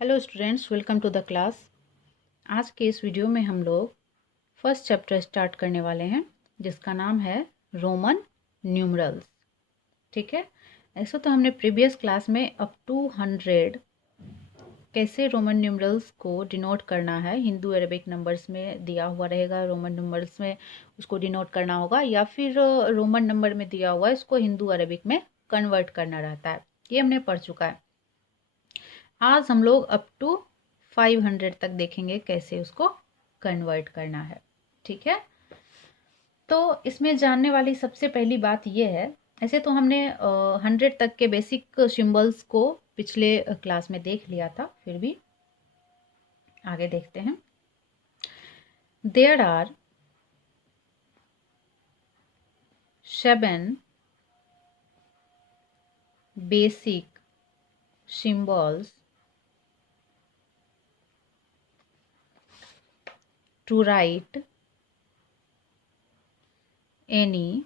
Hello students, welcome to the class. आज के इस वीडियो में हम लोग फर्स्ट चैप्टर स्टार्ट करने वाले हैं जिसका नाम है रोमन न्यूमरल्स। ठीक है, ऐसे तो हमने प्रीवियस क्लास में अप टू 100 कैसे रोमन न्यूमरल्स को डिनोट करना है, हिंदू अरेबिक नंबर्स में दिया हुआ रहेगा, रोमन नंबर्स में उसको डिनोट करना होगा, या फिर रोमन नंबर में दिया हुआ है इसको हिंदू अरेबिक में कन्वर्ट करना रहता है। ये हमने पढ़ चुका है। आज हम लोग अप टू 500 तक देखेंगे कैसे उसको कन्वर्ट करना है। ठीक है, तो इसमें जानने वाली सबसे पहली बात यह है, ऐसे तो हमने 100 तक के बेसिक सिंबल्स को पिछले क्लास में देख लिया था, फिर भी आगे देखते हैं। There are 7 basic symbols to write any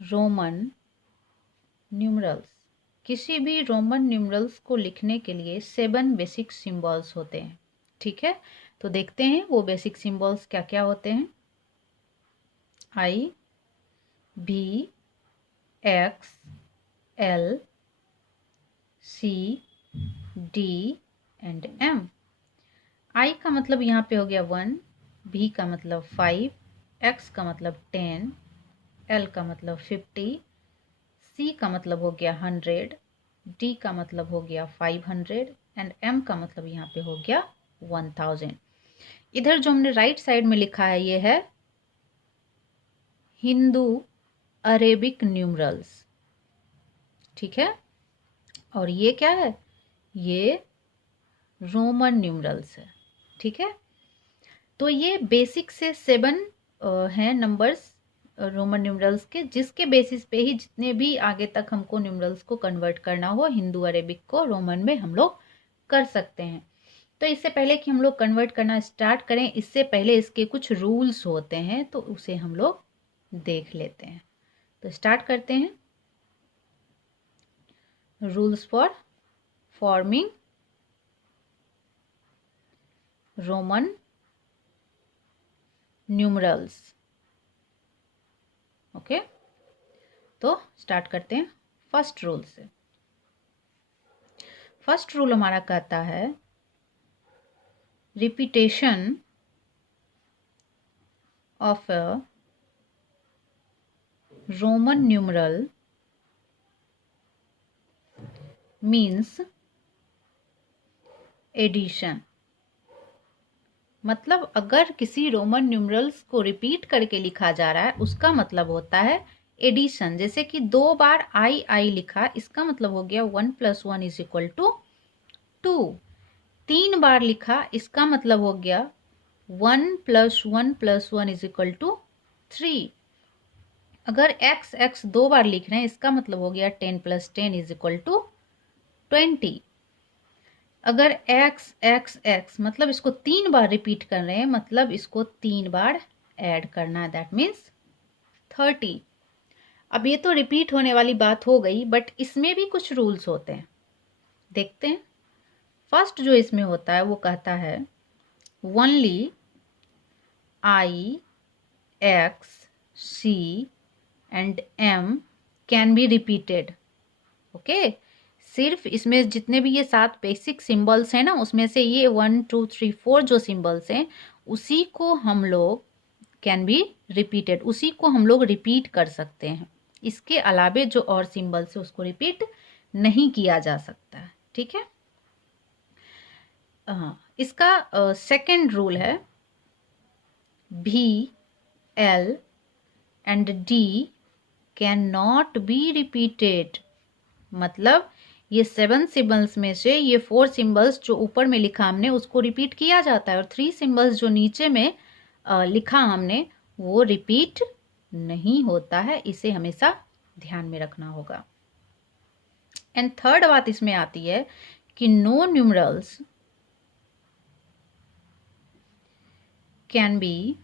Roman numerals. किसी भी रोमन न्यूमरल्स को लिखने के लिए 7 बेसिक सिंबल्स होते हैं। ठीक है, तो देखते हैं वो बेसिक सिंबल्स क्या क्या होते हैं। I, V, X, L, C, D and M. I का मतलब यहाँ पे हो गया 1, बी का मतलब 5, एक्स का मतलब 10, एल का मतलब 50, सी का मतलब हो गया 100, डी का मतलब हो गया 500 एंड एम का मतलब यहाँ पे हो गया 1000। इधर जो हमने राइट साइड में लिखा है ये है हिंदू अरेबिक न्यूमरल्स। ठीक है, और ये क्या है, ये रोमन न्यूमरल्स है। ठीक है, तो ये बेसिक से 7 हैं नंबर्स रोमन न्यूमरल्स के, जिसके बेसिस पे ही जितने भी आगे तक हमको न्यूमरल्स को कन्वर्ट करना हो हिंदू अरेबिक को रोमन में हम लोग कर सकते हैं। तो इससे पहले कि हम लोग कन्वर्ट करना स्टार्ट करें, इससे पहले इसके कुछ रूल्स होते हैं, तो उसे हम लोग देख लेते हैं। तो स्टार्ट करते हैं। Rules for forming Roman numerals. Okay, तो स्टार्ट करते हैं फर्स्ट रूल से। फर्स्ट रूल हमारा कहता है repetition of a Roman numeral means addition. मतलब अगर किसी रोमन न्यूमरल्स को रिपीट करके लिखा जा रहा है उसका मतलब होता है एडिशन। जैसे कि 2 बार आई आई लिखा, इसका मतलब हो गया 1 + 1 = 2। 3 बार लिखा, इसका मतलब हो गया 1 + 1 + 1 = 3। अगर x x 2 बार लिख रहे हैं, इसका मतलब हो गया 10 + 10 = 20। अगर x x x मतलब इसको 3 बार रिपीट कर रहे हैं, मतलब इसको 3 बार ऐड करना है, दैट मीन्स 30। अब ये तो रिपीट होने वाली बात हो गई, बट इसमें भी कुछ रूल्स होते हैं, देखते हैं। फर्स्ट जो इसमें होता है वो कहता है only I, X, C and M can be repeated. Okay, सिर्फ इसमें जितने भी ये 7 बेसिक सिंबल्स हैं ना, उसमें से ये 1 2 3 4 जो सिंबल्स हैं उसी को हम लोग कैन बी रिपीटेड, उसी को हम लोग रिपीट कर सकते हैं। इसके अलावे जो और सिंबल्स है उसको रिपीट नहीं किया जा सकता है। ठीक है, इसका सेकंड रूल है भी, L and D can not be repeated. मतलब ये 7 सिंबल्स में से ये 4 सिंबल्स जो ऊपर में लिखा हमने उसको रिपीट किया जाता है, और 3 सिंबल्स जो नीचे में लिखा हमने वो रिपीट नहीं होता है। इसे हमेशा ध्यान में रखना होगा। एंड थर्ड बात इसमें आती है कि no numerals can be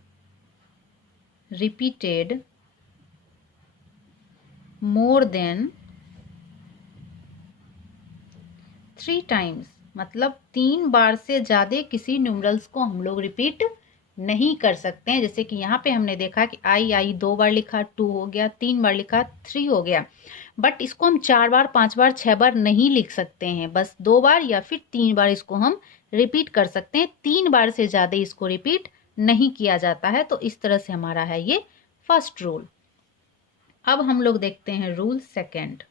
repeated more than 3 times, मतलब 3 बार से ज़्यादा किसी न्यूमरल्स को हम लोग रिपीट नहीं कर सकते हैं। जैसे कि यहाँ पे हमने देखा कि आई 2 बार लिखा 2 हो गया, 3 बार लिखा 3 हो गया, बट इसको हम 4 बार 5 बार 6 बार नहीं लिख सकते हैं। बस 2 बार या फिर 3 बार इसको हम रिपीट कर सकते हैं। 3 बार से ज़्यादा इसको रिपीट नहीं किया जाता है। तो इस तरह से हमारा है ये फर्स्ट रूल। अब हम लोग देखते हैं रूल सेकेंड।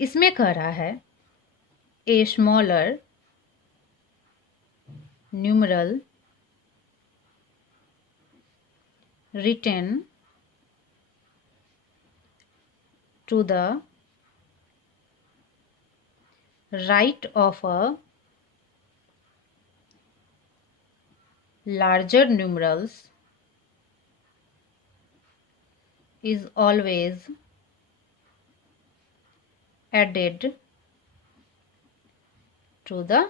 इसमें कह रहा है a smaller numeral written to the right of a larger numerals is always added to the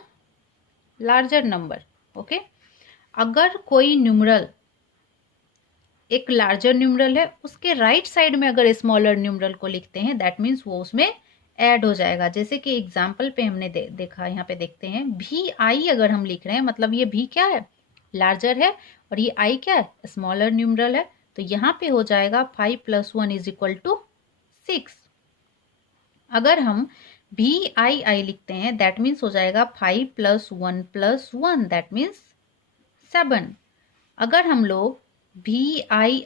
larger number. Okay, अगर कोई न्यूमरल एक लार्जर न्यूमरल है, उसके राइट साइड में अगर स्मॉलर न्यूमरल को लिखते हैं, दैट मीन्स वो उसमें ऐड हो जाएगा। जैसे कि एग्जाम्पल पे हमने देखा, यहाँ पे देखते हैं भी आई अगर हम लिख रहे हैं, मतलब ये भी क्या है, लार्जर है, और ये आई क्या है, स्मॉलर न्यूमरल है। तो यहाँ पे हो जाएगा 5 + 1 = 6। अगर हम भी आई लिखते हैं, दैट मीन्स हो जाएगा 5 + 1 + 1, दैट मीन्स 7। अगर हम लोग भी आई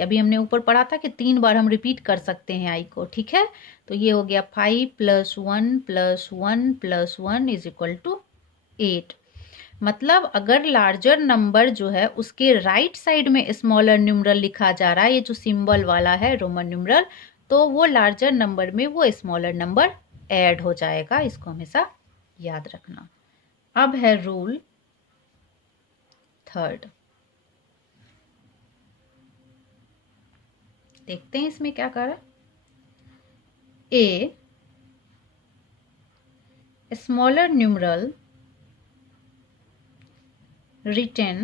अभी हमने ऊपर पढ़ा था कि 3 बार हम रिपीट कर सकते हैं आई को, ठीक है। तो ये हो गया 5 + 1 + 1 + 1 = 8। मतलब अगर लार्जर नंबर जो है उसके राइट साइड में स्मॉलर न्यूमरल लिखा जा रहा है, ये जो सिंबल वाला है रोमन न्यूमरल, तो वो लार्जर नंबर में वो स्मॉलर नंबर ऐड हो जाएगा। इसको हमेशा याद रखना। अब है रूल थर्ड। देखते हैं इसमें क्या कह रहा है। A smaller numeral written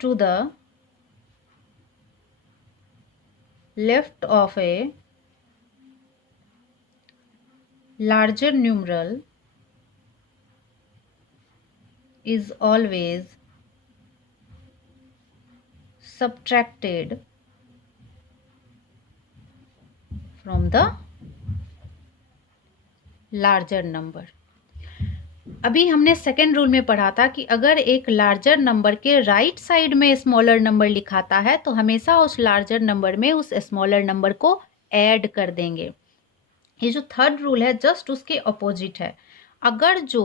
to the left of a larger numeral is always subtracted from the larger number। अभी हमने सेकेंड रूल में पढ़ा था कि अगर एक लार्जर नंबर के राइट साइड में स्मॉलर नंबर लिखाता है तो हमेशा उस लार्जर नंबर में उस स्मॉलर नंबर को ऐड कर देंगे। ये जो थर्ड रूल है जस्ट उसके अपोजिट है। अगर जो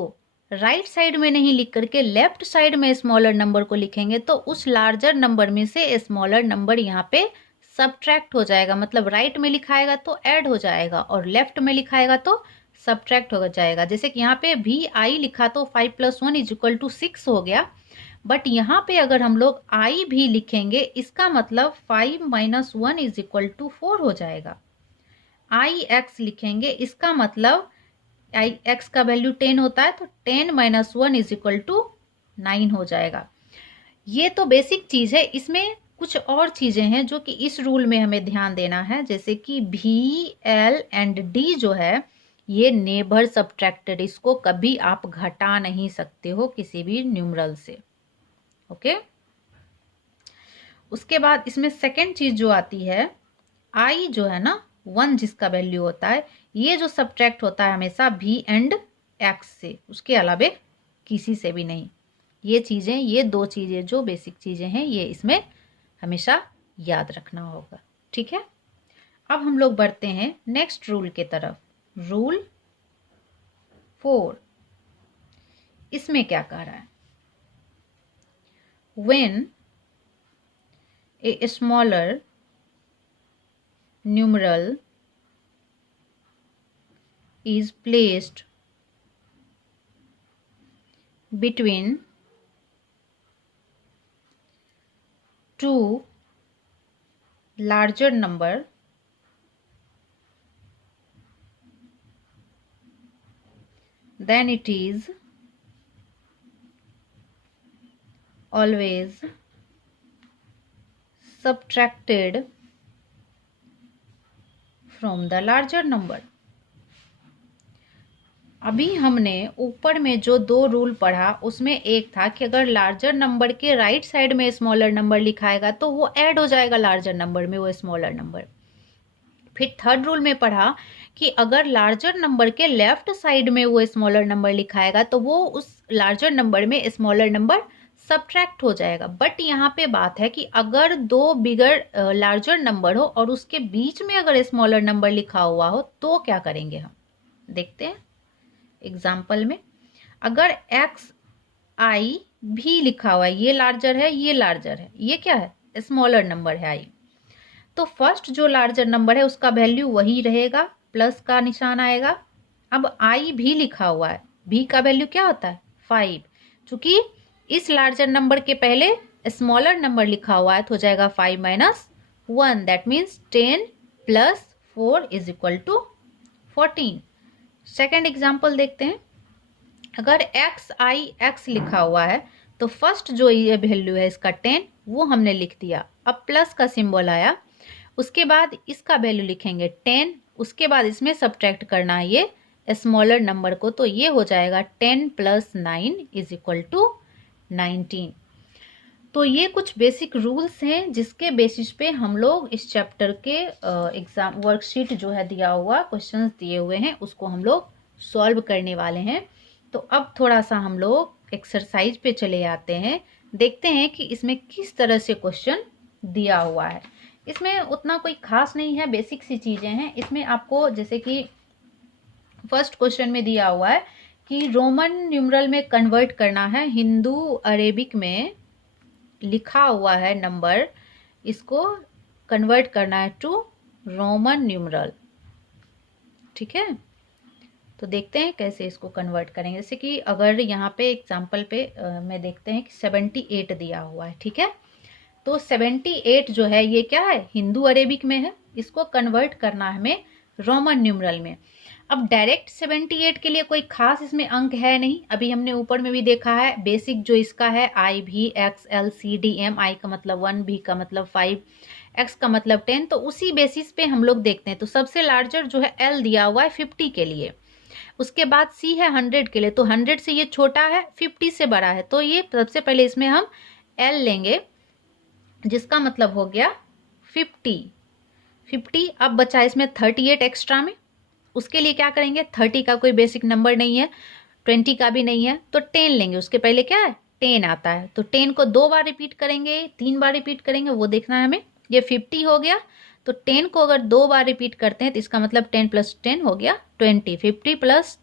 राइट साइड में नहीं लिख करके लेफ्ट साइड में स्मॉलर नंबर को लिखेंगे तो उस लार्जर नंबर में से स्मॉलर नंबर यहाँ पे सब्ट्रैक्ट हो जाएगा। मतलब राइट में लिखाएगा तो ऐड हो जाएगा और लेफ्ट में लिखाएगा तो सब्ट्रैक्ट हो जाएगा। जैसे कि यहाँ पे भी आई लिखा तो 5 + 1 = 6 हो गया, बट यहाँ पे अगर हम लोग आई भी लिखेंगे इसका मतलब 5 - 1 = 4 हो जाएगा। आई एक्स लिखेंगे इसका मतलब आई एक्स का वैल्यू 10 होता है, तो 10 - 1 = 9 हो जाएगा। ये तो बेसिक चीज है। इसमें कुछ और चीजें हैं जो कि इस रूल में हमें ध्यान देना है। जैसे कि भी, एल एंड डी जो है ये नेबर सब्ट्रैक्टेड, इसको कभी आप घटा नहीं सकते हो किसी भी न्यूमरल से। ओके, उसके बाद इसमें सेकेंड चीज जो आती है, आई जो है ना 1 जिसका वैल्यू होता है, ये जो सब्ट्रैक्ट होता है हमेशा भी एंड एक्स से, उसके अलावे किसी से भी नहीं। ये चीजें, ये दो चीजें जो बेसिक चीजें हैं, ये इसमें हमेशा याद रखना होगा। ठीक है, अब हम लोग बढ़ते हैं नेक्स्ट रूल के तरफ। रूल 4, इसमें क्या कह रहा है। When A smaller numeral is placed between two larger number, then it is always subtracted from the larger number. अभी हमने ऊपर में जो दो रूल पढ़ा उसमें एक था कि अगर लार्जर नंबर के राइट साइड में स्मॉलर नंबर लिखाएगा तो वो ऐड हो जाएगा लार्जर नंबर में, वो स्मॉलर नंबर। फिर थर्ड रूल में पढ़ा कि अगर लार्जर नंबर के लेफ्ट साइड में वो स्मॉलर नंबर लिखाएगा तो वो उस लार्जर नंबर में स्मॉलर नंबर सब्ट्रैक्ट हो जाएगा। बट यहाँ पे बात है कि अगर दो बिगर लार्जर नंबर हो और उसके बीच में अगर स्मॉलर नंबर लिखा हुआ हो तो क्या करेंगे हम, देखते हैं एग्जाम्पल में। अगर एक्स आई भी लिखा हुआ है, ये लार्जर है, ये लार्जर है, ये क्या है, स्मॉलर नंबर है आई, तो फर्स्ट जो लार्जर नंबर है उसका वैल्यू वही रहेगा, प्लस का निशान आएगा। अब आई भी लिखा हुआ है, भी का वैल्यू क्या होता है 5, चूंकि इस लार्जर नंबर के पहले स्मॉलर नंबर लिखा हुआ है तो हो जाएगा 5 minus 1, that means 10 plus 4 is equal to 14। Second example देखते हैं। अगर एक्स आई एक्स लिखा हुआ है तो फर्स्ट जो ये वैल्यू है इसका 10 वो हमने लिख दिया, अब प्लस का सिंबल आया, उसके बाद इसका वैल्यू लिखेंगे 10, उसके बाद इसमें सब्ट्रैक्ट करना है ये स्मॉलर नंबर को, तो ये हो जाएगा 10 प्लस 9 इज इक्वल टू 19। तो ये कुछ बेसिक रूल्स हैं जिसके बेसिस पे हम लोग इस चैप्टर के एग्जाम वर्कशीट जो है दिया हुआ, क्वेश्चंस दिए हुए हैं, उसको हम लोग सॉल्व करने वाले हैं। तो अब थोड़ा सा हम लोग एक्सरसाइज पे चले आते हैं, देखते हैं कि इसमें किस तरह से क्वेश्चन दिया हुआ है। इसमें उतना कोई खास नहीं है, बेसिक सी चीज़ें हैं। इसमें आपको जैसे कि फर्स्ट क्वेश्चन में दिया हुआ है कि रोमन न्यूमरल में कन्वर्ट करना है, हिंदू अरेबिक में लिखा हुआ है नंबर, इसको कन्वर्ट करना है टू रोमन न्यूमरल। ठीक है, तो देखते हैं कैसे इसको कन्वर्ट करेंगे। जैसे कि अगर यहाँ पे एग्जाम्पल पे में देखते हैं कि 78 दिया हुआ है, ठीक है, तो 78 जो है ये क्या है, हिंदू अरेबिक में है, इसको कन्वर्ट करना है हमें रोमन न्यूमरल में। अब डायरेक्ट 78 के लिए कोई खास इसमें अंक है नहीं, अभी हमने ऊपर में भी देखा है बेसिक जो इसका है आई भी X L C D M, I का मतलब 1, भी का मतलब 5, एक्स का मतलब 10, तो उसी बेसिस पे हम लोग देखते हैं। तो सबसे लार्जर जो है एल दिया हुआ है 50 के लिए, उसके बाद सी है 100 के लिए, तो 100 से ये छोटा है 50 से बड़ा है, तो ये सबसे पहले इसमें हम एल लेंगे जिसका मतलब हो गया 50। अब बचा इसमें 38 एक्स्ट्रा में, उसके लिए क्या करेंगे, 30 का कोई बेसिक नंबर नहीं है, 20 का भी नहीं है, तो 10 लेंगे, उसके पहले क्या है 10 आता है, तो 10 को 2 बार रिपीट करेंगे, 3 बार रिपीट करेंगे, वो देखना है हमें। ये 50 हो गया, तो 10 को अगर 2 बार रिपीट करते हैं तो इसका मतलब 10 प्लस 10 हो गया 20, 50 प्लस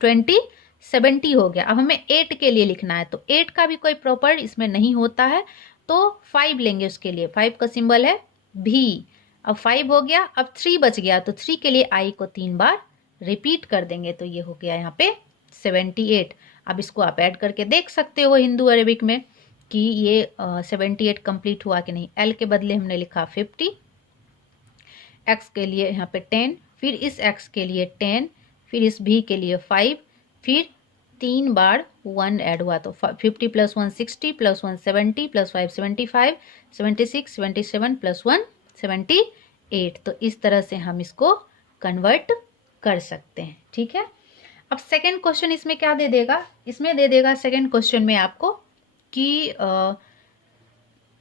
20 70 हो गया। अब हमें 8 के लिए लिखना है, तो 8 का भी कोई प्रॉपर इसमें नहीं होता है, तो 5 लेंगे, उसके लिए 5 का सिंबल है भी। अब 5 हो गया, अब 3 बच गया, तो 3 के लिए आई को 3 बार रिपीट कर देंगे, तो ये हो गया यहाँ पे 78। अब इसको आप ऐड करके देख सकते हो हिंदू अरेबिक में कि ये 78 कंप्लीट हुआ कि नहीं। एल के बदले हमने लिखा 50, एक्स के लिए यहाँ पे 10, फिर इस एक्स के लिए 10, फिर इस भी के लिए 5, फिर 3 बार 1 ऐड हुआ, तो 50 प्लस 1 60 प्लस 1 70 प्लस 5 75 76 77 प्लस 1 78। तो इस तरह से हम इसको कन्वर्ट कर सकते हैं। ठीक है, अब सेकेंड क्वेश्चन इसमें क्या दे देगा, इसमें दे देगा सेकेंड क्वेश्चन में आपको कि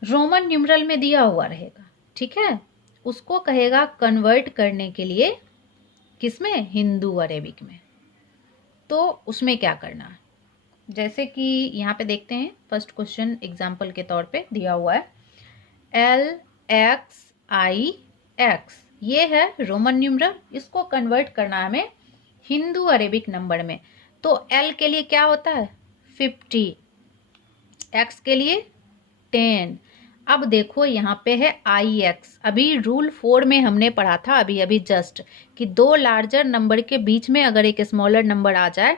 रोमन न्यूमरल में दिया हुआ रहेगा, ठीक है, उसको कहेगा कन्वर्ट करने के लिए किसमें, हिंदू अरेबिक में। तो उसमें क्या करना है, जैसे कि यहाँ पे देखते हैं फर्स्ट क्वेश्चन एग्जाम्पल के तौर पे दिया हुआ है एल एक्स आई एक्स, ये है रोमन न्यूमरल, इसको कन्वर्ट करना है हमें हिंदू अरेबिक नंबर में। तो एल के लिए क्या होता है 50, एक्स के लिए 10। अब देखो यहाँ पे है आई एक्स, अभी रूल 4 में हमने पढ़ा था अभी अभी जस्ट कि दो लार्जर नंबर के बीच में अगर एक स्मॉलर नंबर आ जाए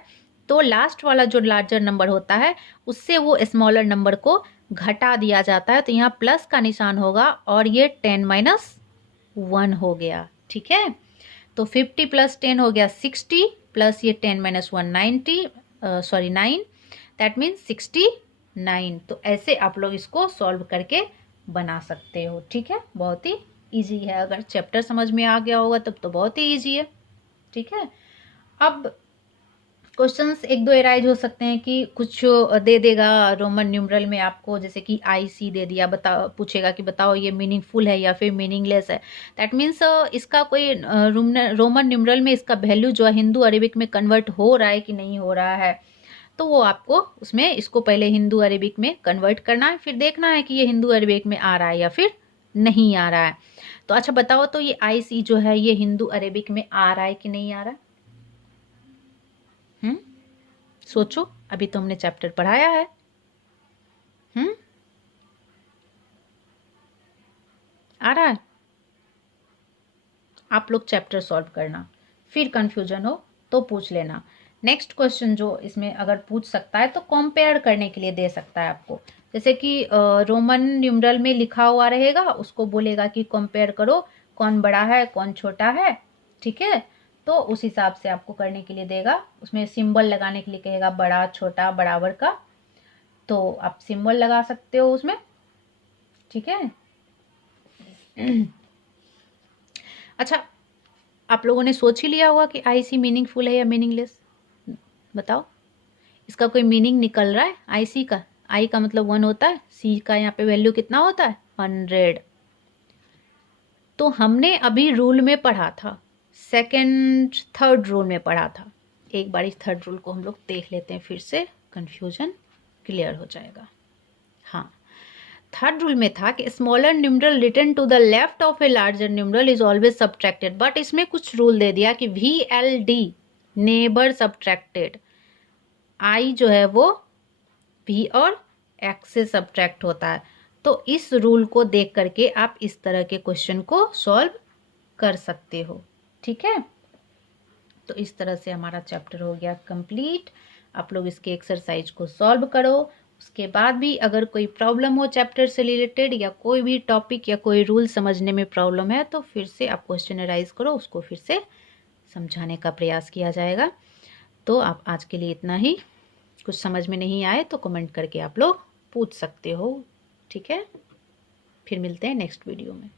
तो लास्ट वाला जो लार्जर नंबर होता है उससे वो स्मॉलर नंबर को घटा दिया जाता है, तो यहाँ प्लस का निशान होगा और ये 10 माइनस 1 हो गया। ठीक है, तो 50 प्लस 10 हो गया 60 प्लस ये 10 माइनस 1 9, दैट मीन्स 69। तो ऐसे आप लोग इसको सॉल्व करके बना सकते हो। ठीक है, बहुत ही इजी है, अगर चैप्टर समझ में आ गया होगा तब तो बहुत ही इजी है। ठीक है, अब क्वेश्चंस एक दो एराइज हो सकते हैं कि कुछ दे देगा रोमन न्यूमरल में आपको, जैसे कि IC दे दिया, पूछेगा कि बताओ ये मीनिंगफुल है या फिर मीनिंगलेस है। दैट मीन्स इसका कोई रोमन न्यूमरल में इसका वैल्यू जो है हिंदू अरेबिक में कन्वर्ट हो रहा है कि नहीं हो रहा है, तो वो आपको उसमें इसको पहले हिंदू अरेबिक में कन्वर्ट करना है, फिर देखना है कि ये हिंदू अरेबिक में आ रहा है या फिर नहीं आ रहा है। तो अच्छा बताओ, तो ये IC जो है ये हिंदू अरेबिक में आ रहा है कि नहीं आ रहा है? सोचो, अभी तो हमने चैप्टर पढ़ाया है। आ रहा है? आप लोग चैप्टर सॉल्व करना, फिर कंफ्यूजन हो तो पूछ लेना। नेक्स्ट क्वेश्चन जो इसमें अगर पूछ सकता है तो कंपेयर करने के लिए दे सकता है आपको, जैसे कि रोमन न्यूमरल में लिखा हुआ रहेगा, उसको बोलेगा कि कंपेयर करो कौन बड़ा है कौन छोटा है। ठीक है, तो उस हिसाब से आपको करने के लिए देगा, उसमें सिंबल लगाने के लिए कहेगा बड़ा छोटा बराबर का, तो आप सिंबल लगा सकते हो उसमें। ठीक है अच्छा, आप लोगों ने सोच ही लिया होगा कि IC मीनिंगफुल है या मीनिंगलेस? बताओ, इसका कोई मीनिंग निकल रहा है IC का? I का मतलब 1 होता है, C का यहाँ पे वैल्यू कितना होता है 100। तो हमने अभी रूल में पढ़ा था, थर्ड रूल में पढ़ा था। एक बार इस थर्ड रूल को हम लोग देख लेते हैं, फिर से कंफ्यूजन क्लियर हो जाएगा। हाँ, थर्ड रूल में था कि smaller numeral written to the left of a larger numeral is always subtracted, but इसमें कुछ रूल दे दिया कि VLD नेबर सब्ट्रैक्टेड, I जो है वो V और X से सब्ट्रैक्ट होता है। तो इस रूल को देख करके आप इस तरह के क्वेश्चन को सॉल्व कर सकते हो। ठीक है, तो इस तरह से हमारा चैप्टर हो गया कंप्लीट। आप लोग इसके एक्सरसाइज को सॉल्व करो, उसके बाद भी अगर कोई प्रॉब्लम हो चैप्टर से रिलेटेड या कोई भी टॉपिक या कोई रूल समझने में प्रॉब्लम है तो फिर से आप क्वेश्चन राइज करो, उसको फिर से समझाने का प्रयास किया जाएगा। तो आप आज के लिए इतना ही, कुछ समझ में नहीं आए तो कमेंट करके आप लोग पूछ सकते हो। ठीक है, फिर मिलते हैं नेक्स्ट वीडियो में।